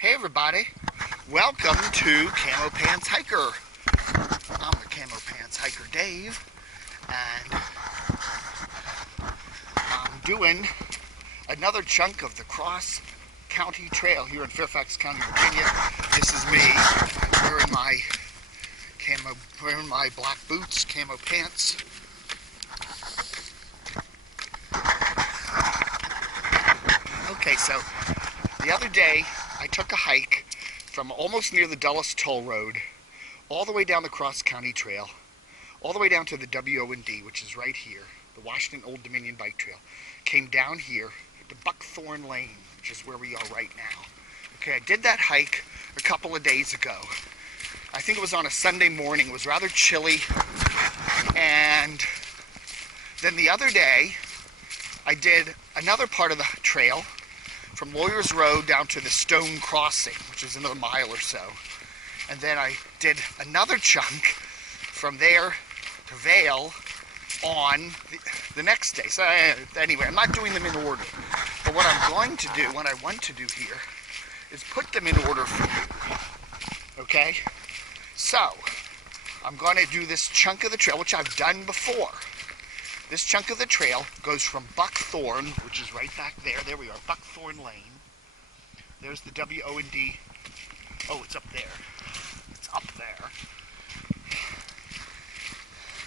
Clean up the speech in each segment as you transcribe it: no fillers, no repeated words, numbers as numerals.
Hey everybody, welcome to Camo Pants Hiker. I'm the Camo Pants Hiker Dave, and I'm doing another chunk of the Cross County Trail here in Fairfax County, Virginia. This is me wearing my black boots, camo pants. Okay, so the other day I took a hike from almost near the Dulles Toll Road all the way down the Cross County Trail, all the way down to the WO&D, which is right here, the Washington Old Dominion Bike Trail. Came down here to Buckthorn Lane, which is where we are right now. Okay, I did that hike a couple of days ago. I think it was on a Sunday morning. It was rather chilly. And then the other day, I did another part of the trail from Lawyers Road down to the Stone Crossing, which is another mile or so. And then I did another chunk from there to Vale on the next day. So anyway, I'm not doing them in order. But what I'm going to do, what I want to do here, is put them in order for you. Okay? So, I'm going to do this chunk of the trail, which I've done before. This chunk of the trail goes from Buckthorn, which is right back there. There we are, Buckthorn Lane. There's the WO&D. Oh, it's up there. It's up there.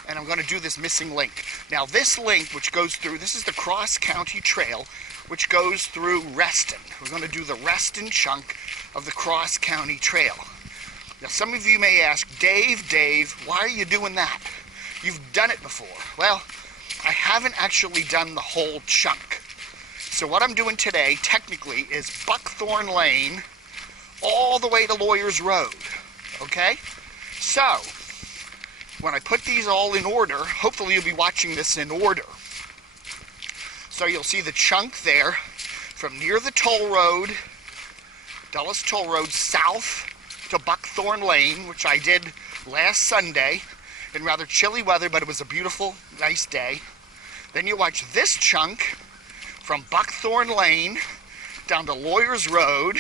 And I'm going to do this missing link. Now, this link, which goes through, this is the Cross County Trail, which goes through Reston. We're going to do the Reston chunk of the Cross County Trail. Now, some of you may ask, Dave, why are you doing that? You've done it before. Well, I haven't actually done the whole chunk. So what I'm doing today, technically, is Buckthorn Lane all the way to Lawyers Road. Okay? So, when I put these all in order, hopefully you'll be watching this in order. So you'll see the chunk there from near the toll road, Dulles Toll Road, south to Buckthorn Lane, which I did last Sunday in rather chilly weather, but it was a beautiful, nice day. Then you watch this chunk from Buckthorn Lane down to Lawyers Road,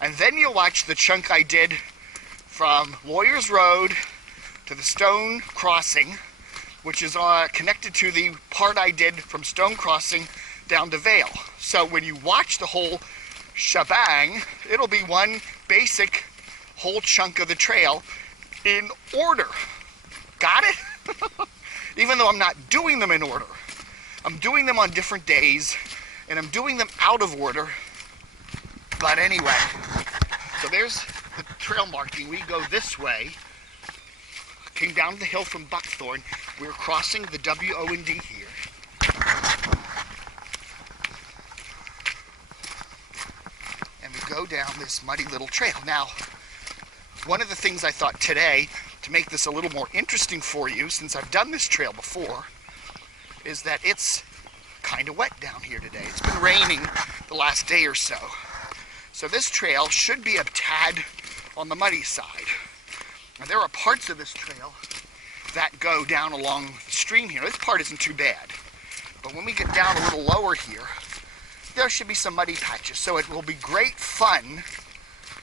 and then you'll watch the chunk I did from Lawyers Road to the Stone Crossing, which is connected to the part I did from Stone Crossing down to Vale. So when you watch the whole shebang, it'll be one basic whole chunk of the trail in order. Got it? Even though I'm not doing them in order. I'm doing them on different days, and I'm doing them out of order. But anyway, so there's the trail marking. We go this way. Came down the hill from Buckthorn. We're crossing the WO&D here. And we go down this muddy little trail. Now, one of the things I thought today, to make this a little more interesting for you, since I've done this trail before, is that it's kind of wet down here today. It's been raining the last day or so. So this trail should be a tad on the muddy side. Now, there are parts of this trail that go down along the stream here. This part isn't too bad. But when we get down a little lower here, there should be some muddy patches. So it will be great fun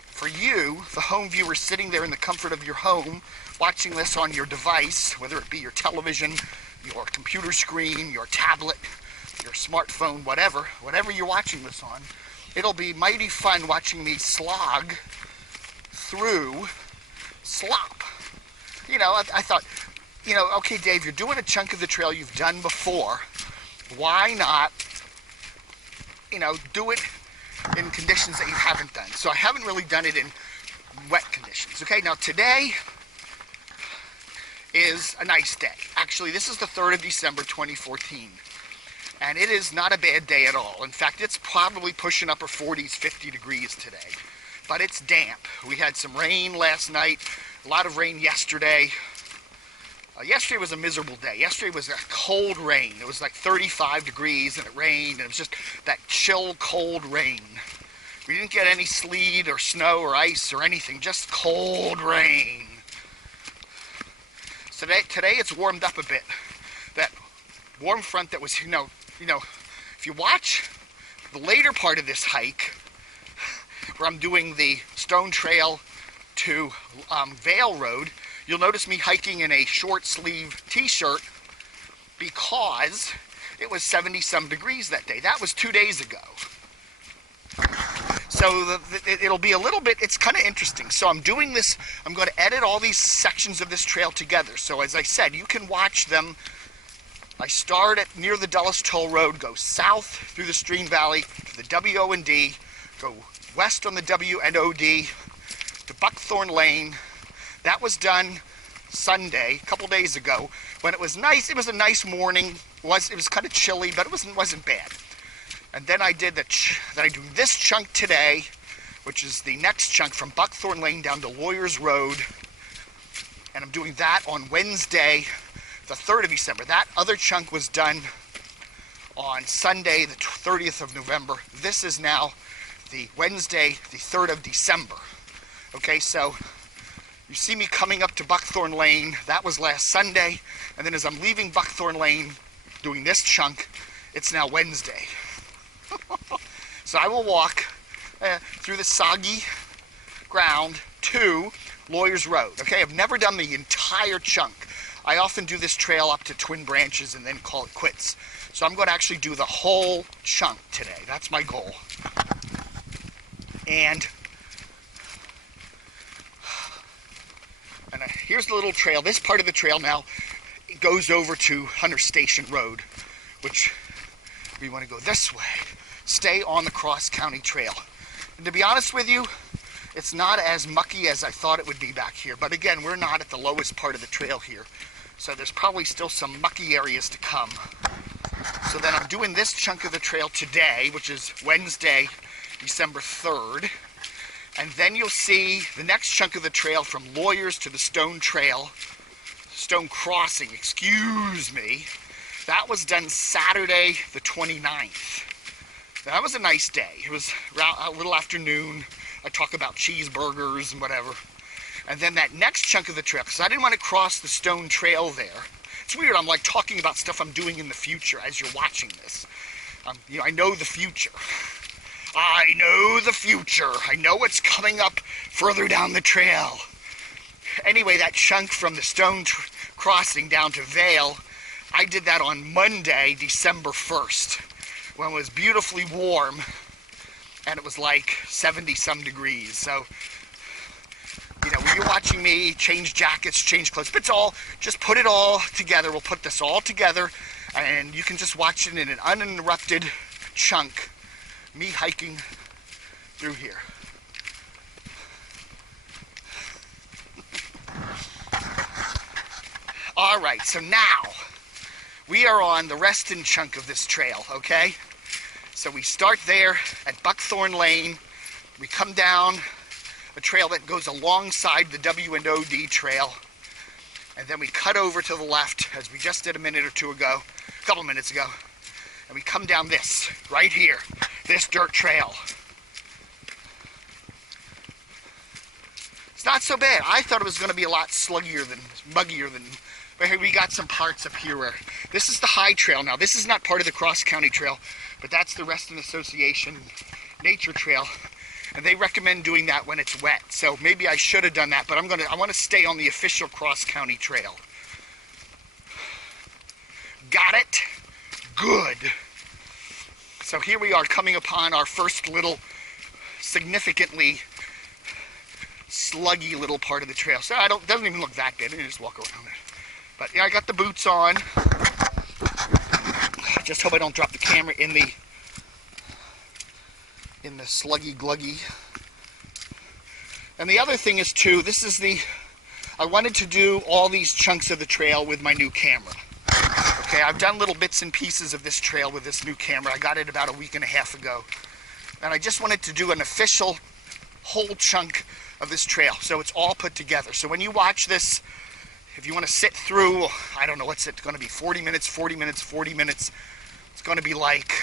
for you, the home viewer, sitting there in the comfort of your home, watching this on your device, whether it be your television, your computer screen, your tablet, your smartphone, whatever you're watching this on. It'll be mighty fun watching me slog through slop. You know, I thought, okay, Dave, you're doing a chunk of the trail you've done before. Why not, do it in conditions that you haven't done? So I haven't really done it in wet conditions. Okay, now today is a nice day. Actually, this is the 3rd of December, 2014. And it is not a bad day at all. In fact, it's probably pushing upper 40s, 50 degrees today. But it's damp. We had some rain last night, a lot of rain yesterday. Yesterday was a miserable day. Yesterday was a cold rain. It was like 35 degrees and it rained, and it was just that chill, cold rain. We didn't get any sleet or snow or ice or anything, just cold rain. So today it's warmed up a bit. That warm front that was, if you watch the later part of this hike, where I'm doing the Stone Trail to Vale Road, you'll notice me hiking in a short sleeve t-shirt because it was 70 some degrees that day. That was 2 days ago. So it'll be a little bit, it's kind of interesting. So I'm doing this, I'm going to edit all these sections of this trail together. So as I said, you can watch them. I start at near the Dulles Toll Road, go south through the Stream Valley to the WO&D, go west on the W&OD to Buckthorn Lane. That was done Sunday, a couple days ago, when it was nice. It was a nice morning. It was kind of chilly, but it wasn't bad. And then I did I do this chunk today, which is the next chunk from Buckthorn Lane down to Lawyers Road. And I'm doing that on Wednesday, the 3rd of December. That other chunk was done on Sunday, the 30th of November. This is now the Wednesday, the 3rd of December. Okay, so you see me coming up to Buckthorn Lane. That was last Sunday. And then as I'm leaving Buckthorn Lane, doing this chunk, it's now Wednesday. So I will walk through the soggy ground to Lawyers Road. Okay, I've never done the entire chunk. I often do this trail up to Twin Branches and then call it quits. So I'm going to actually do the whole chunk today. That's my goal. And here's the little trail. This part of the trail now goes over to Hunter Station Road, which we want to go this way. Stay on the cross-county trail. And to be honest with you, it's not as mucky as I thought it would be back here. But again, we're not at the lowest part of the trail here. So there's probably still some mucky areas to come. So then I'm doing this chunk of the trail today, which is Wednesday, December 3rd. And then you'll see the next chunk of the trail from Lawyers to the Stone Trail, Stone Crossing, excuse me. That was done Saturday the 29th. That was a nice day. It was around a little afternoon. I talk about cheeseburgers and whatever. And then that next chunk of the trail, because I didn't want to cross the Stone Trail there. It's weird, I'm like talking about stuff I'm doing in the future as you're watching this. I know the future. I know the future. I know what's coming up further down the trail. Anyway, that chunk from the Stone Crossing down to Vale, I did that on Monday, December 1st, when it was beautifully warm, and it was like 70 some degrees. So, when you're watching me change jackets, change clothes, but it's all, just put it all together. We'll put this all together, and you can just watch it in an uninterrupted chunk, me hiking through here. All right, so now we are on the Reston chunk of this trail, okay? So we start there at Buckthorn Lane. We come down a trail that goes alongside the W&OD trail. And then we cut over to the left, as we just did a couple minutes ago. And we come down this, right here, this dirt trail. It's not so bad. I thought it was going to be a lot muggier than, but here we got some parts up here where, this is the high trail now. This is not part of the cross-county trail, but that's the Reston Association nature trail. And they recommend doing that when it's wet. So maybe I should have done that, but I want to stay on the official cross-county trail. Got it? Good. So here we are coming upon our first little significantly sluggy little part of the trail. So doesn't even look that bad. I just walk around it. But yeah, I got the boots on. I just hope I don't drop the camera in the sluggy gluggy. And the other thing is too, I wanted to do all these chunks of the trail with my new camera. Okay, I've done little bits and pieces of this trail with this new camera. I got it about a week and a half ago. And I just wanted to do an official whole chunk of this trail, so it's all put together. So when you watch this, if you want to sit through, I don't know, what's it going to be, 40 minutes, 40 minutes, 40 minutes, it's going to be like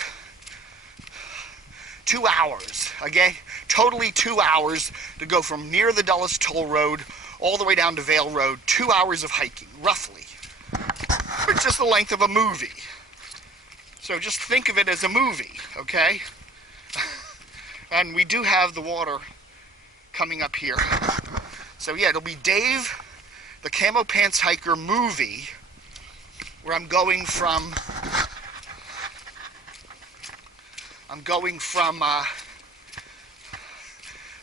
2 hours, okay? Totally 2 hours to go from near the Dulles Toll Road all the way down to Vale Road. 2 hours of hiking, roughly. It's just the length of a movie. So just think of it as a movie, okay? And we do have the water coming up here. So yeah, it'll be Dave, the Camo Pants Hiker movie, where I'm going from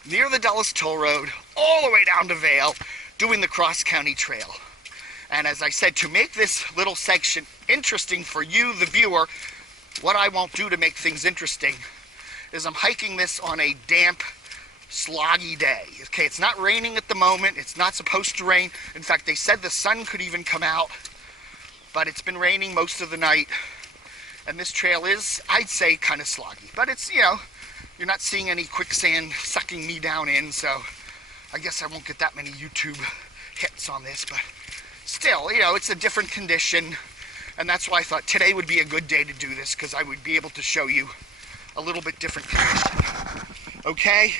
near the Dulles Toll Road all the way down to Vail, doing the cross-county trail. And as I said, to make this little section interesting for you, the viewer, what I won't do to make things interesting is I'm hiking this on a damp, sloggy day. Okay, it's not raining at the moment. It's not supposed to rain. In fact, they said the sun could even come out, but it's been raining most of the night. And this trail is, I'd say, kind of sloggy. But it's, you know, you're not seeing any quicksand sucking me down in, so I guess I won't get that many YouTube hits on this. But still, you know, it's a different condition. And that's why I thought today would be a good day to do this, because I would be able to show you a little bit different condition. Okay,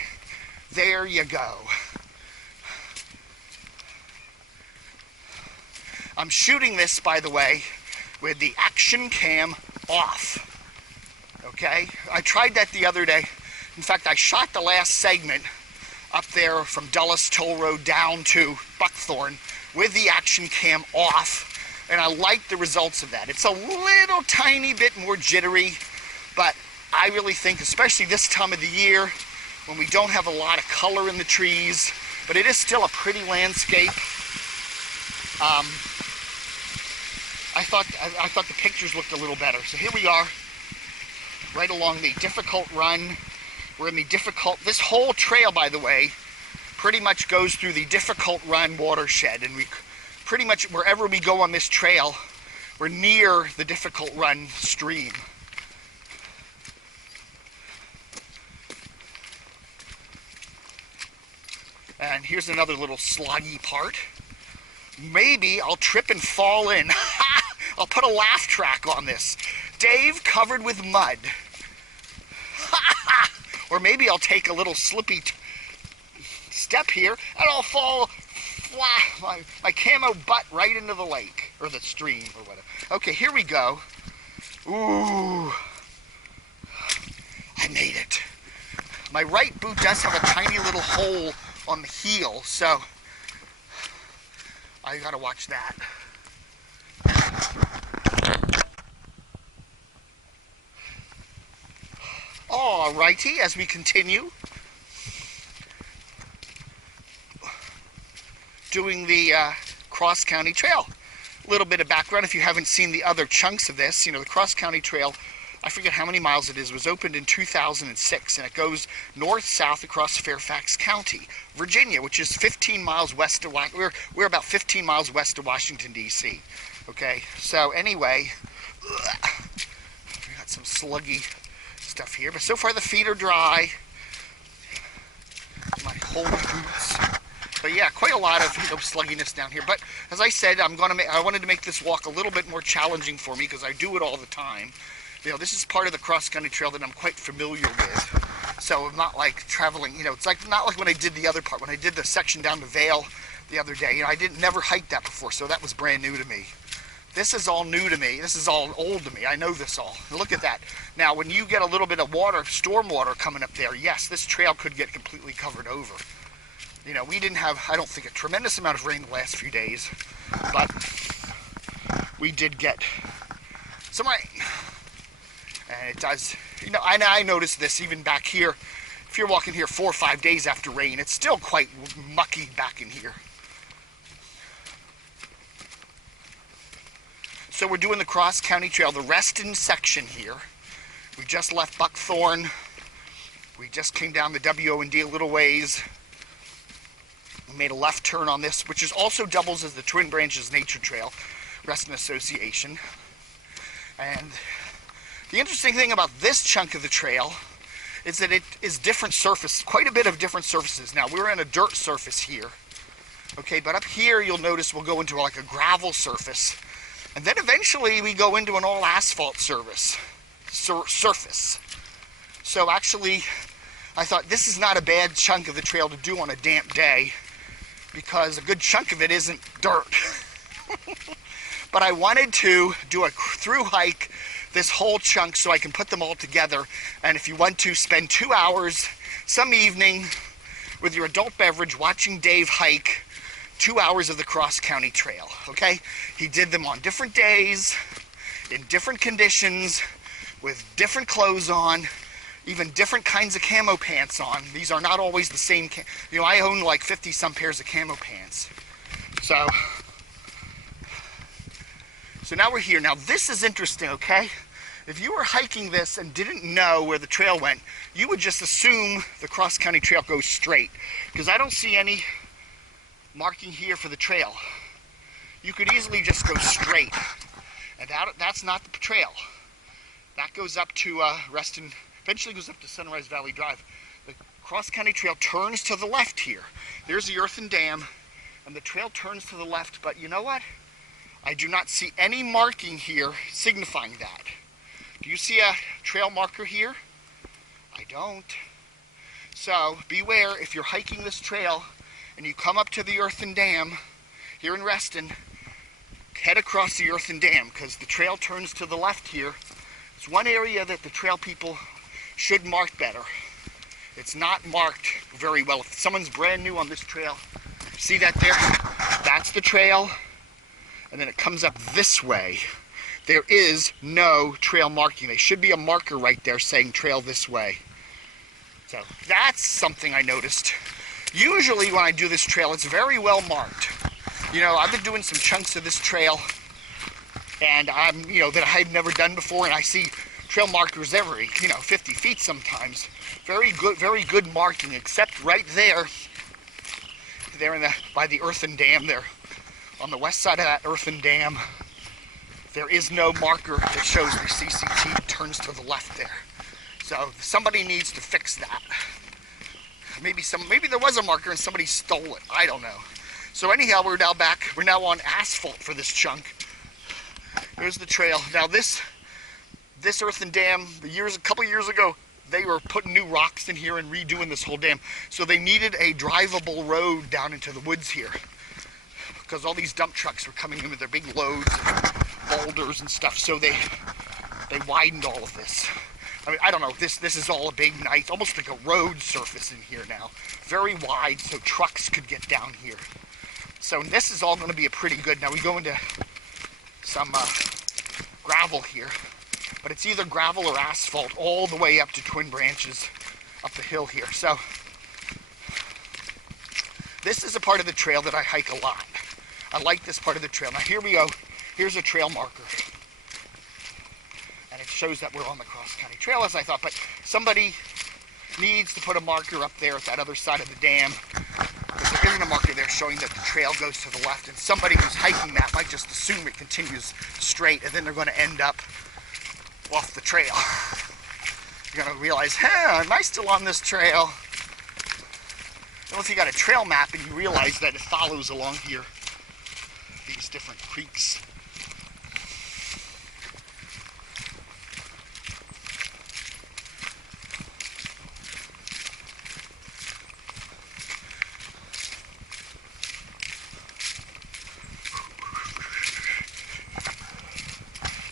there you go. I'm shooting this, by the way, with the action cam off. Okay, I tried that the other day. In fact, I shot the last segment up there from Dulles Toll Road down to Buckthorn with the action cam off, and I like the results of that. It's a little tiny bit more jittery, but I really think, especially this time of the year, when we don't have a lot of color in the trees, but it is still a pretty landscape. I thought the pictures looked a little better. So here we are, right along the difficult run. We're in the difficult, this whole trail, by the way, pretty much goes through the difficult run watershed, and we pretty much, wherever we go on this trail, we're near the difficult run stream. And here's another little sloggy part. Maybe I'll trip and fall in. I'll put a laugh track on this. Dave covered with mud. Or maybe I'll take a little slippy step here and I'll fall my camo butt right into the lake or the stream or whatever. Okay, here we go. Ooh, I made it. My right boot does have a tiny little hole on the heel, so I gotta watch that. Alrighty, as we continue doing the cross-county trail. A little bit of background if you haven't seen the other chunks of this. You know, the cross-county trail, I forget how many miles it is, was opened in 2006, and it goes north-south across Fairfax County, Virginia, which is 15 miles west of, we're about 15 miles west of Washington, D.C. Okay, so anyway, we got some sluggy stuff here, but so far the feet are dry. My holy boots. But yeah, quite a lot of, you know, slugginess down here. But as I said, I wanted to make this walk a little bit more challenging for me because I do it all the time. You know, this is part of the cross-country trail that I'm quite familiar with. So I'm not like traveling, you know, it's like not like when I did the other part, when I did the section down to Vail the other day. You know, I never hiked that before, so that was brand new to me. This is all new to me. This is all old to me. I know this all. Look at that. Now, when you get a little bit of water, storm water coming up there, yes, this trail could get completely covered over. You know, we didn't have, I don't think, a tremendous amount of rain the last few days, but we did get some rain. And it does, you know, I noticed this even back here. If you're walking here 4 or 5 days after rain, it's still quite mucky back in here. So we're doing the cross-county trail, the Reston section here. We just left Buckthorn. We just came down the WO&D a little ways. We made a left turn on this, which is also doubles as the Twin Branches Nature Trail, Reston Association. And the interesting thing about this chunk of the trail is that it is different surface, quite a bit of different surfaces. Now, we're in a dirt surface here, okay, but up here you'll notice we'll go into like a gravel surface, and then eventually we go into an all asphalt surface. So actually, I thought this is not a bad chunk of the trail to do on a damp day, because a good chunk of it isn't dirt. But I wanted to do a through hike this whole chunk so I can put them all together. And if you want to spend 2 hours some evening with your adult beverage watching Dave hike 2 hours of the cross-county trail, okay? He did them on different days, in different conditions, with different clothes on, even different kinds of camo pants on. These are not always the same. You know, I own like 50 some pairs of camo pants. So now we're here. Now this is interesting, okay? If you were hiking this and didn't know where the trail went, you would just assume the cross-county trail goes straight, because I don't see any marking here for the trail. You could easily just go straight, and that's not the trail. That goes up to Reston, eventually goes up to Sunrise Valley Drive. The cross-county trail turns to the left here. There's the earthen dam, and the trail turns to the left, but you know what? I do not see any marking here signifying that. Do you see a trail marker here? I don't. So beware, if you're hiking this trail and you come up to the earthen dam here in Reston, head across the earthen dam, because the trail turns to the left here. It's one area that the trail people should mark better. It's not marked very well. If someone's brand new on this trail, see that there? That's the trail. And then it comes up this way. There is no trail marking. There should be a marker right there saying trail this way. So that's something I noticed. Usually when I do this trail, it's very well marked. You know, I've been doing some chunks of this trail, and that I've never done before, and I see trail markers every, 50 feet sometimes. Very good marking, except right there by the earthen dam there. On the west side of that earthen dam, there is no marker that shows the CCT turns to the left there. So somebody needs to fix that. Maybe there was a marker and somebody stole it. I don't know. So anyhow, we're now on asphalt for this chunk. Here's the trail. Now this earthen dam, a couple years ago, they were putting new rocks in here and redoing this whole dam. So they needed a drivable road down into the woods here, because all these dump trucks were coming in with their big loads and boulders and stuff. So they widened all of this. I mean, I don't know, this is all a big, nice, almost like a road surface in here now. Very wide, so trucks could get down here. So this is all going to be a pretty good. Now we go into some gravel here, but it's either gravel or asphalt all the way up to Twin Branches, up the hill here. So this is a part of the trail that I hike a lot. I like this part of the trail. Now here we go. Here's a trail marker. And it shows that we're on the cross-county trail, as I thought. But somebody needs to put a marker up there at that other side of the dam, because there isn't a marker there showing that the trail goes to the left. And somebody who's hiking that might just assume it continues straight, and then they're going to end up off the trail. You're going to realize, am I still on this trail? Unless you got a trail map and you realize that it follows along here these different creeks.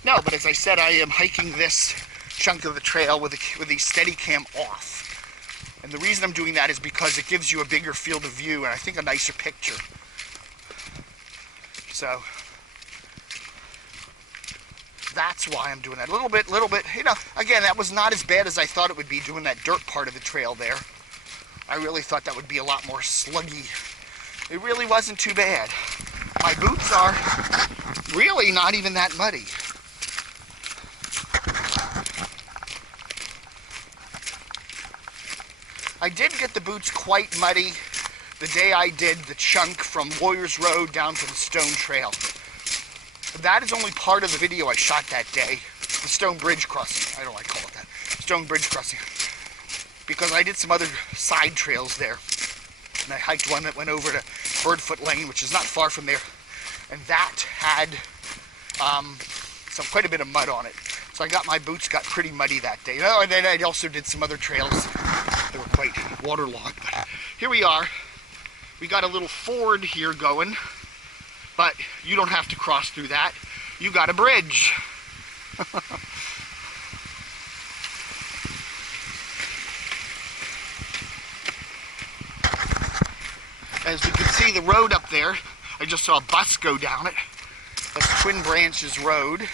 No, but as I said, I am hiking this chunk of the trail with the Steadicam off. And the reason I'm doing that is because it gives you a bigger field of view and I think a nicer picture. So that's why I'm doing that. A little bit, again, that was not as bad as I thought it would be doing that dirt part of the trail there. I really thought that would be a lot more sluggy. It really wasn't too bad. My boots are really not even that muddy. I did get the boots quite muddy the day I did the chunk from Lawyers Road down to the Stone Trail. That is only part of the video I shot that day. The Stone Bridge crossing. I don't like to call it that. Stone Bridge crossing. Because I did some other side trails there. And I hiked one that went over to Birdfoot Lane, which is not far from there. And that had quite a bit of mud on it. So my boots got pretty muddy that day. Oh, and then I also did some other trails that were quite waterlogged. But here we are. We got a little ford here going, but you don't have to cross through that. You got a bridge. As we can see the road up there, I just saw a bus go down it. That's Twin Branches Road.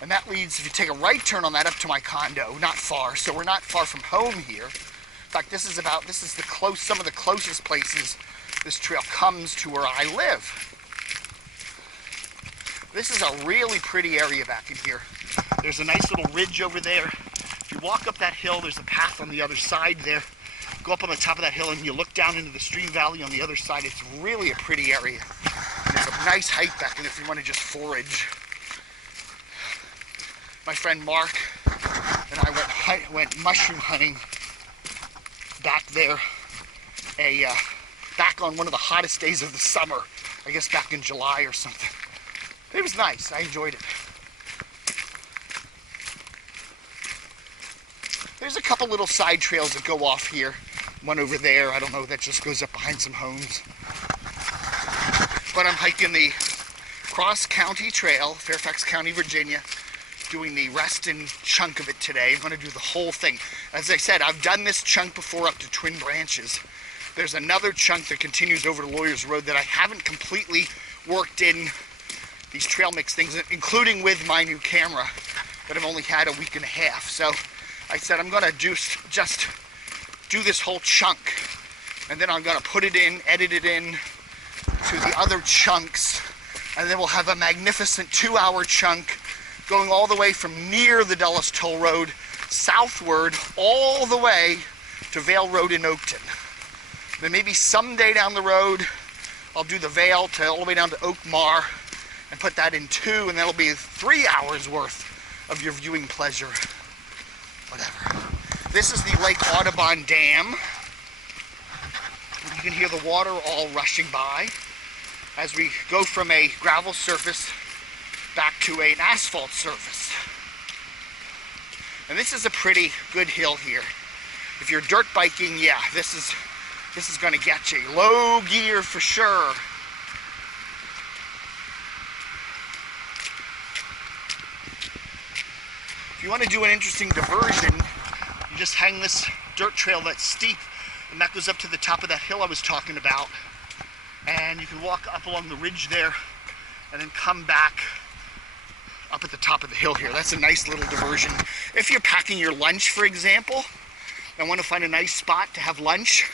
And that leads, if you take a right turn on that, up to my condo. Not far, so we're not far from home here. In fact, this is some of the closest places this trail comes to where I live. This is a really pretty area back in here. There's a nice little ridge over there. If you walk up that hill, there's a path on the other side there. Go up on the top of that hill and you look down into the stream valley on the other side. It's really a pretty area. And there's a nice hike back in if you want to just forage. My friend Mark and I went mushroom hunting back there, back on one of the hottest days of the summer. I guess back in July or something. It was nice. I enjoyed it. There's a couple little side trails that go off here. One over there, I don't know, that just goes up behind some homes. But I'm hiking the Cross County Trail, Fairfax County, Virginia, doing the Reston chunk of it today. I'm going to do the whole thing. As I said, I've done this chunk before up to Twin Branches. There's another chunk that continues over to Lawyers Road that I haven't completely worked in these trail mix things, including with my new camera that I've only had a week and a half. So I said I'm going to just do this whole chunk, and then I'm going to put it in, edit it in to the other chunks, and then we'll have a magnificent 2-hour chunk going all the way from near the Dulles Toll Road southward all the way to Vale Road in Oakton. Then maybe someday down the road I'll do the Vale to all the way down to Oakmar and put that in 2, and that'll be 3 hours worth of your viewing pleasure. Whatever. This is the Lake Audubon Dam. You can hear the water all rushing by as we go from a gravel surface back to an asphalt surface. And this is a pretty good hill here. If you're dirt biking, yeah, this is going to get you. Low gear for sure. If you want to do an interesting diversion, you just hang this dirt trail that's steep, and that goes up to the top of that hill I was talking about. And you can walk up along the ridge there and then come back up at the top of the hill here. That's a nice little diversion. If you're packing your lunch, for example, and want to find a nice spot to have lunch,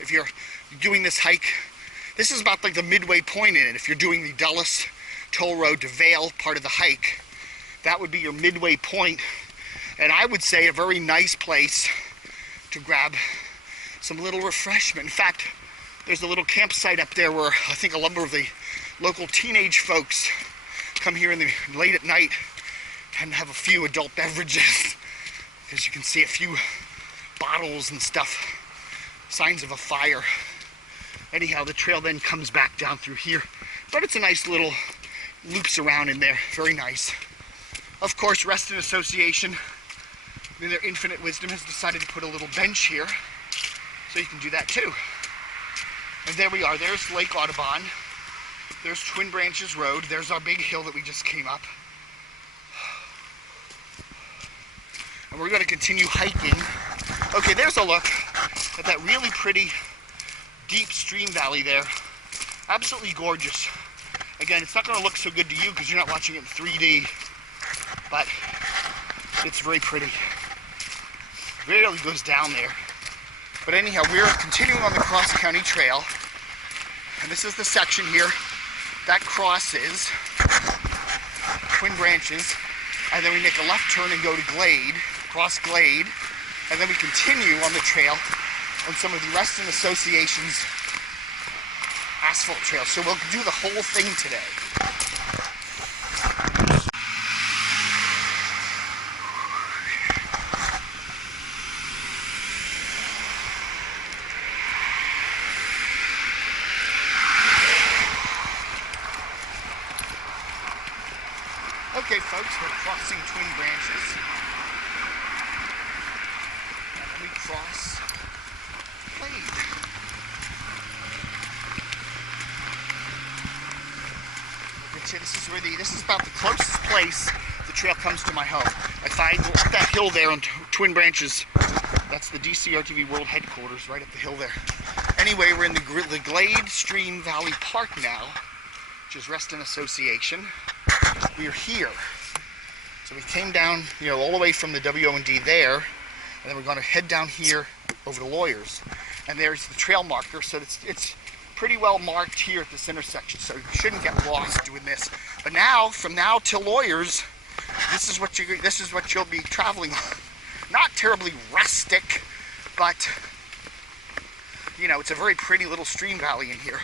if you're doing this hike, this is about like the midway point in it. If you're doing the Dulles Toll Road to Vale part of the hike, that would be your midway point. And I would say a very nice place to grab some little refreshment. In fact, there's a little campsite up there where I think a number of the local teenage folks come here late at night and have a few adult beverages. As you can see, a few bottles and stuff, signs of a fire. Anyhow, the trail then comes back down through here. But it's a nice little loops around in there. Very nice. Of course, Reston Association, in their infinite wisdom, has decided to put a little bench here, so you can do that too. And there we are. There's Lake Audubon. There's Twin Branches Road. There's our big hill that we just came up. And we're going to continue hiking. Okay, there's a look at that really pretty deep stream valley there. Absolutely gorgeous. Again, it's not going to look so good to you because you're not watching it in 3D, but it's very pretty. It really goes down there. But anyhow, we're continuing on the Cross County Trail, and this is the section here that crosses Twin Branches, and then we make a left turn and go to Glade, cross Glade, and then we continue on the trail on some of the Reston Association's asphalt trails. So we'll do the whole thing today. Okay, folks, we're crossing Twin Branches. And we cross Glade. This is about the closest place the trail comes to my home. If I go up that hill there on Twin Branches That's the DCRTV World Headquarters right up the hill there. Anyway, we're in the Glade Stream Valley Park now, which is Reston Association. We are here. So we came down, all the way from the WO&D there, and then we're going to head down here over to Lawyers. And there's the trail marker, so it's pretty well marked here at this intersection, so you shouldn't get lost doing this. But now, from now till Lawyers, this is what you'll be traveling on. Not terribly rustic, but it's a very pretty little stream valley in here.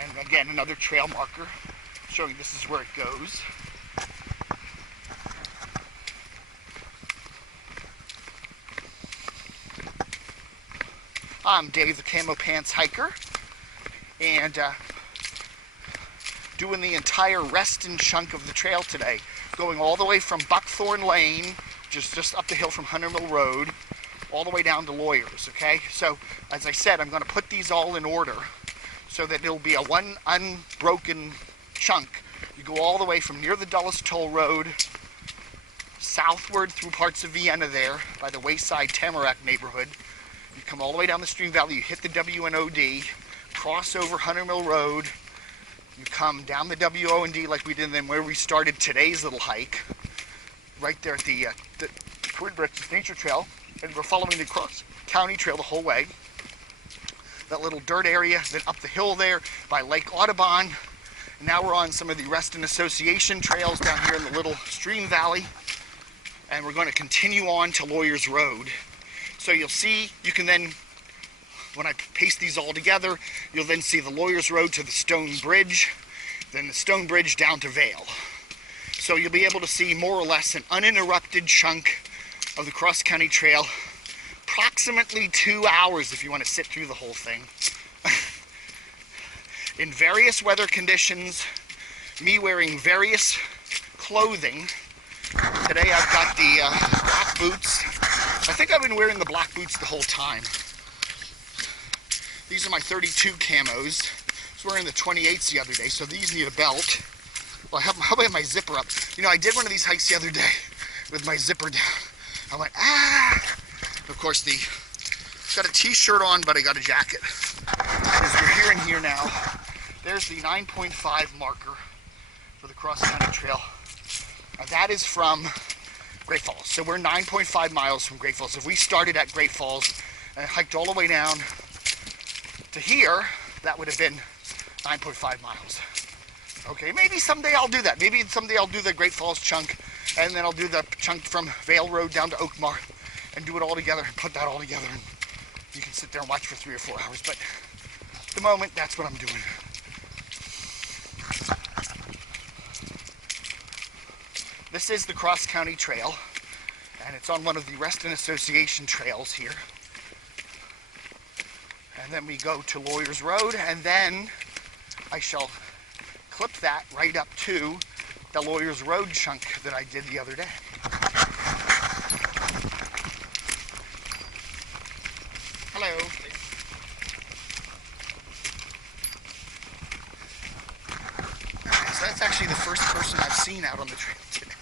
And again, another trail marker showing this is where it goes. I'm Dave, the Camo Pants Hiker, and doing the entire Reston chunk of the trail today, going all the way from Buckthorn Lane, just up the hill from Hunter Mill Road, all the way down to Lawyers, okay? So, as I said, I'm going to put these all in order so that it'll be a one unbroken chunk. You go all the way from near the Dulles Toll Road, southward through parts of Vienna there, by the Wayside Tamarack neighborhood. You come all the way down the stream valley, you hit the WNOD, cross over Hunter Mill Road, you come down the WO&D like we did, and then where we started today's little hike, right there at the Twin Bridges Nature Trail, and we're following the Cross County Trail the whole way. That little dirt area, then up the hill there by Lake Audubon, and now we're on some of the Reston Association trails down here in the little stream valley, and we're going to continue on to Lawyers Road. So you'll see, you can then, when I paste these all together, you'll then see the Lawyers Road to the Stone Bridge, then the Stone Bridge down to Vale. So you'll be able to see more or less an uninterrupted chunk of the Cross County Trail, approximately 2 hours if you want to sit through the whole thing. In various weather conditions, me wearing various clothing. Today I've got the black boots. I think I've been wearing the black boots the whole time. These are my 32 camos. I was wearing the 28s the other day, so these need a belt. Well, how about my zipper up? I did one of these hikes the other day with my zipper down. I went, ah! Of course, got a t-shirt on, but I got a jacket. As we're here and here now, there's the 9.5 marker for the Cross County Trail. Now that is from Great Falls. So we're 9.5 miles from Great Falls. If we started at Great Falls and hiked all the way down to here, that would have been 9.5 miles. Okay, maybe someday I'll do that. Maybe someday I'll do the Great Falls chunk, and then I'll do the chunk from Vale Road down to Oakmar and do it all together and put that all together. And you can sit there and watch for 3 or 4 hours. But at the moment, that's what I'm doing. This is the Cross County Trail, and it's on one of the Reston Association trails here. And then we go to Lawyers Road, and then I shall clip that right up to the Lawyers Road chunk that I did the other day. Hello. So that's actually the first person I've seen out on the trail today.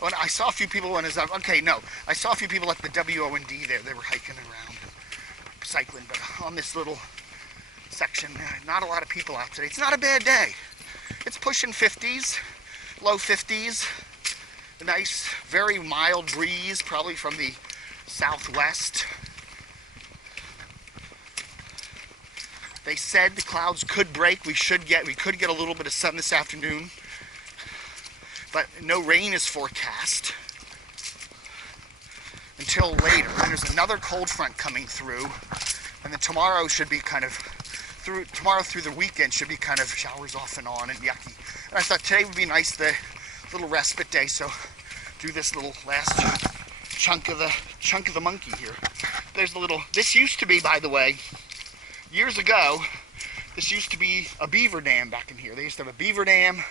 When I saw a few people when I was out, I saw a few people at the WO&D there. They were hiking around and cycling, but on this little section, not a lot of people out today. It's not a bad day. It's pushing 50s, low 50s. A nice, very mild breeze, probably from the southwest. They said the clouds could break. We could get a little bit of sun this afternoon, but no rain is forecast until later. And there's another cold front coming through, and then tomorrow should be kind of through the weekend should be kind of showers off and on and yucky. And I thought today would be nice, the little respite day, so do this little last chunk of the monkey here. There's the little. This used to be, by the way, years ago, this used to be a beaver dam back in here. They used to have a beaver dam.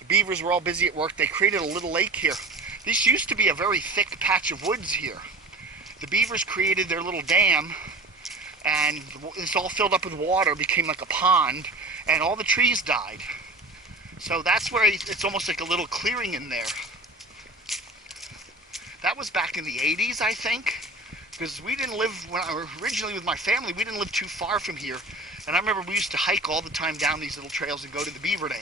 The beavers were all busy at work. They created a little lake here. This used to be a very thick patch of woods here. The beavers created their little dam and it's all filled up with water, became like a pond, and all the trees died. So that's where it's almost like a little clearing in there. That was back in the 80s, I think, because we didn't live, when I was originally with my family, we didn't live too far from here. And I remember we used to hike all the time down these little trails and go to the beaver dam.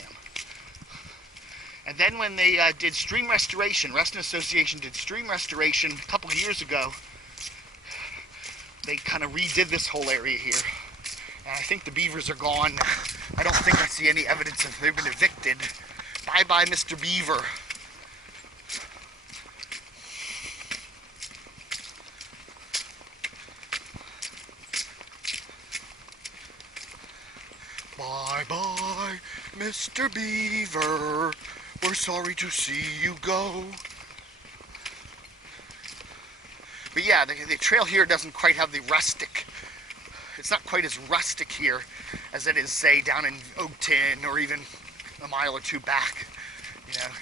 And then when they did stream restoration, Reston Association did stream restoration a couple of years ago, they kind of redid this whole area here. And I think the beavers are gone. I don't think I see any evidence of they've been evicted. Bye-bye, Mr. Beaver. Bye-bye, Mr. Beaver. We're sorry to see you go. But yeah, the trail here doesn't quite have the rustic. It's not quite as rustic here as it is, say, down in Oakton or even a mile or two back. You know,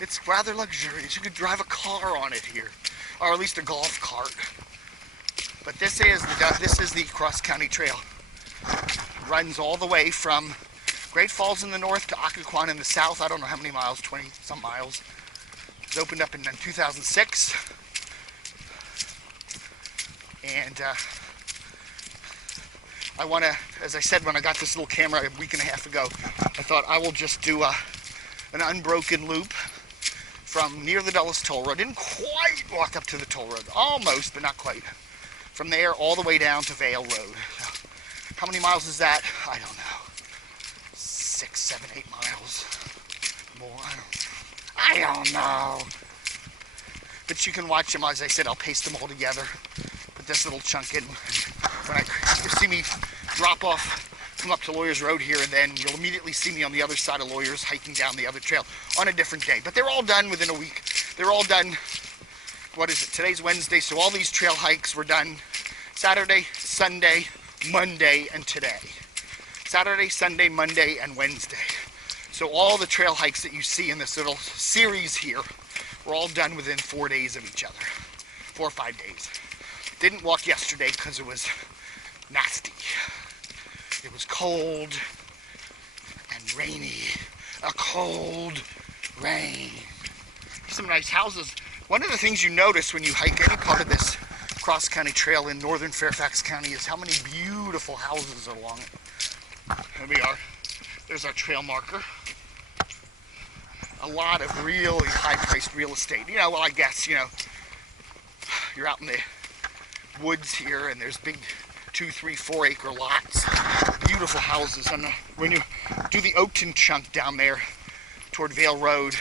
it's rather luxurious. You could drive a car on it here, or at least a golf cart. But this is the cross-county trail. It runs all the way from Great Falls in the north to Occoquan in the south. I don't know how many miles, 20-some miles. It was opened up in 2006. And I want to, as I said when I got this little camera a week and a half ago, I thought I will just do an unbroken loop from near the Dulles Toll Road. Didn't quite walk up to the toll road, almost, but not quite. From there all the way down to Vale Road. How many miles is that? I don't know. 6, 7, 8 miles. More, I don't know. But you can watch them, as I said, I'll paste them all together. Put this little chunk in. When you see me drop off, come up to Lawyers Road here, and then you'll immediately see me on the other side of Lawyers hiking down the other trail on a different day. But they're all done within a week. They're all done, what is it, today's Wednesday, so all these trail hikes were done Saturday, Sunday, Monday, and today. Saturday, Sunday, Monday, and Wednesday. So all the trail hikes that you see in this little series here were all done within 4 days of each other. 4 or 5 days. Didn't walk yesterday because it was nasty. It was cold and rainy. A cold rain. Some nice houses. One of the things you notice when you hike any part of this cross-county trail in northern Fairfax County is how many beautiful houses are along it. Here we are. There's our trail marker. A lot of really high-priced real estate. You know, well, I guess, you know, you're out in the woods here and there's big 2, 3, 4 acre lots. Beautiful houses. And when you do the Oakton chunk down there toward Vale Road,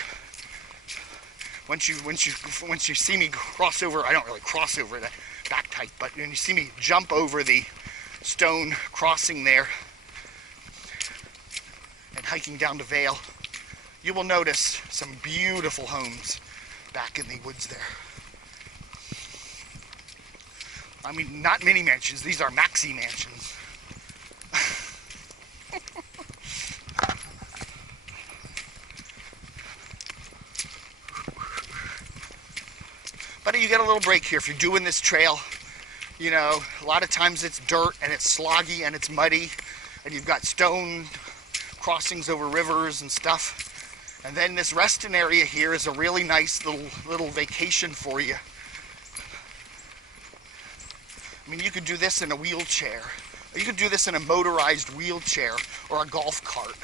once you see me cross over, I don't really cross over the back tight, but when you see me jump over the stone crossing there and hiking down to Vale, you will notice some beautiful homes back in the woods there. I mean, not mini mansions, these are maxi mansions. But you get a little break here if you're doing this trail. You know, a lot of times it's dirt and it's sloggy and it's muddy and you've got stone crossings over rivers and stuff. And then this Reston area here is a really nice little vacation for you. I mean, you could do this in a wheelchair. Or you could do this in a motorized wheelchair or a golf cart.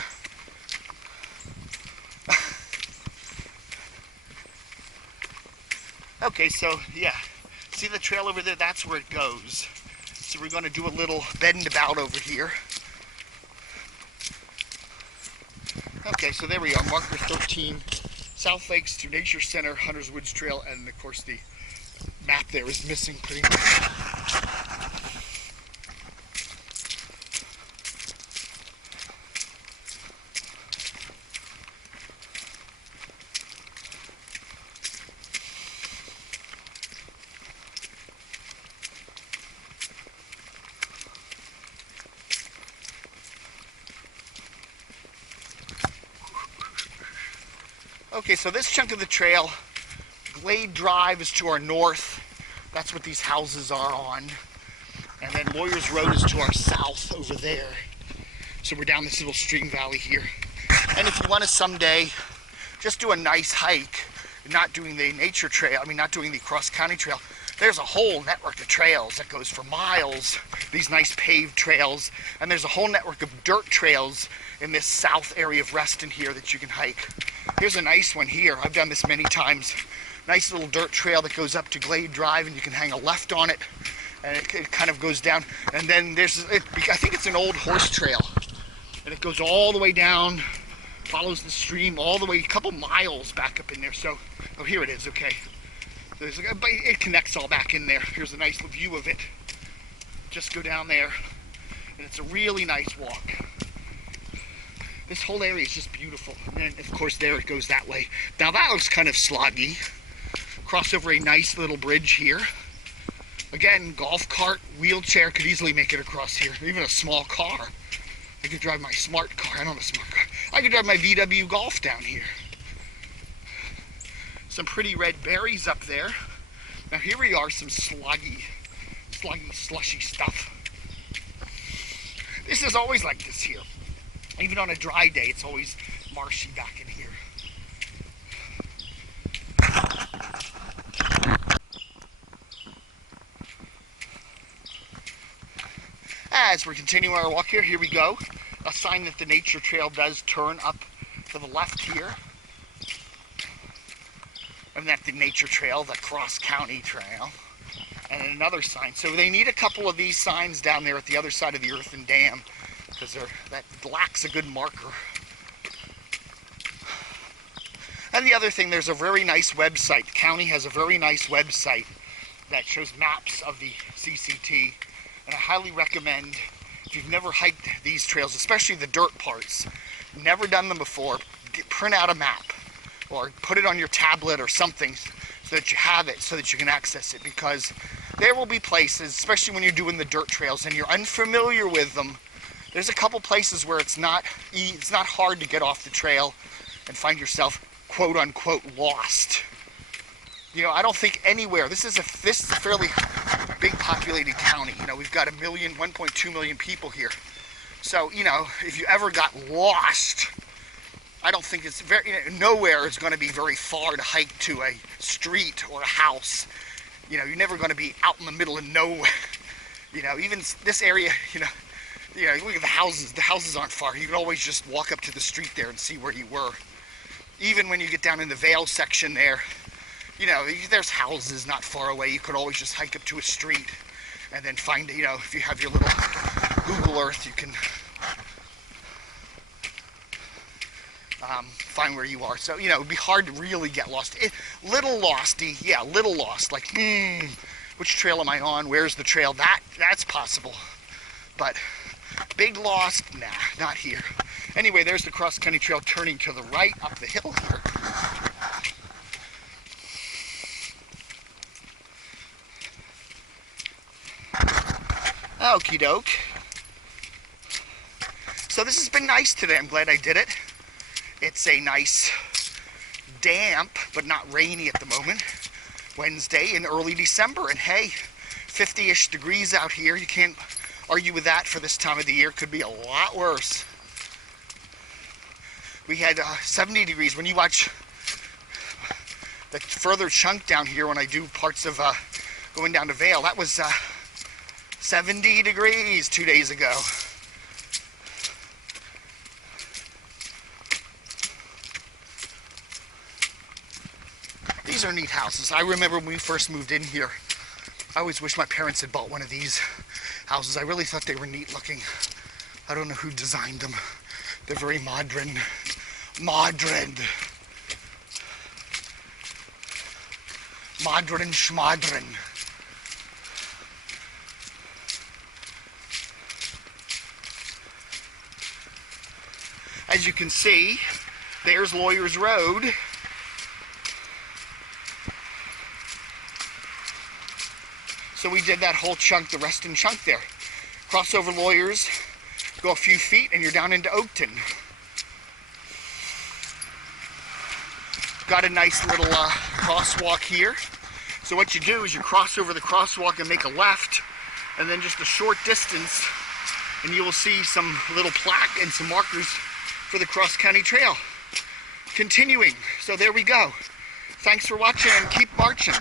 Okay, so yeah, see the trail over there? That's where it goes. So we're going to do a little bend about over here. Okay, so there we are, marker 13, South Lakes to Nature Center, Hunters Woods Trail, and of course the map there is missing pretty much. Okay, so this chunk of the trail, Glade Drive is to our north. That's what these houses are on. And then Lawyers Road is to our south over there. So we're down this little stream valley here. And if you want to someday just do a nice hike, not doing the nature trail, not doing the cross-county trail, there's a whole network of trails that goes for miles, these nice paved trails, and there's a whole network of dirt trails in this south area of Reston here that you can hike. Here's a nice one here. I've done this many times. Nice little dirt trail that goes up to Glade Drive, and you can hang a left on it, and it kind of goes down. And then I think it's an old horse trail, and it goes all the way down, follows the stream all the way, a couple miles back up in there. So, oh, here it is, okay. It connects all back in there. Here's a nice view of it. Just go down there, and it's a really nice walk. This whole area is just beautiful. And then, of course, there it goes that way. Now that looks kind of sloggy. Cross over a nice little bridge here. Again, golf cart, wheelchair could easily make it across here. Even a small car. I could drive my smart car. I don't have a smart car. I could drive my VW Golf down here. Some pretty red berries up there. Now here we are, some sluggy, slushy stuff. This is always like this here. Even on a dry day, it's always marshy back in here. As we're continuing our walk here we go. A sign that the nature trail does turn up to the left here. And that the nature trail, the cross-county trail, and another sign. So they need a couple of these signs down there at the other side of the earthen dam, because that lacks a good marker. And the other thing, there's a very nice website. The county has a very nice website that shows maps of the CCT, and I highly recommend, if you've never hiked these trails, especially the dirt parts, never done them before, print out a map. Or put it on your tablet or something so that you have it, so that you can access it, because there will be places, especially when you're doing the dirt trails and you're unfamiliar with them, there's a couple places where it's not hard to get off the trail and find yourself quote-unquote lost. I don't think anywhere, this is a fairly big populated county. We've got 1.2 million people here. So, if you ever got lost, I don't think it's nowhere is going to be very far to hike to a street or a house. You're never going to be out in the middle of nowhere. Even this area, look at the houses. The houses aren't far. You can always just walk up to the street there and see where you were. Even when you get down in the Vale section there, there's houses not far away. You could always just hike up to a street and then find, if you have your little Google Earth, you can find where you are. So, it would be hard to really get lost. Little losty, yeah, little lost. Like, which trail am I on? Where's the trail? That's possible. But big lost, nah, not here. Anyway, there's the cross-country trail turning to the right up the hill here. Okie doke. So this has been nice today. I'm glad I did it. It's a nice, damp, but not rainy at the moment, Wednesday in early December. And hey, 50-ish degrees out here. You can't argue with that for this time of the year. Could be a lot worse. We had 70 degrees. When you watch the further chunk down here, when I do parts of going down to Vale, that was 70 degrees 2 days ago. These are neat houses. I remember when we first moved in here, I always wish my parents had bought one of these houses. I really thought they were neat looking. I don't know who designed them. They're very modern. Modern schmodern. As you can see, there's Lawyers Road. So we did that whole chunk, the Reston chunk there. Cross over Lawyers, go a few feet, and you're down into Oakton. Got a nice little crosswalk here. So what you do is you cross over the crosswalk and make a left, and then just a short distance and you will see some little plaque and some markers for the cross-county trail. Continuing, so there we go. Thanks for watching and keep marching.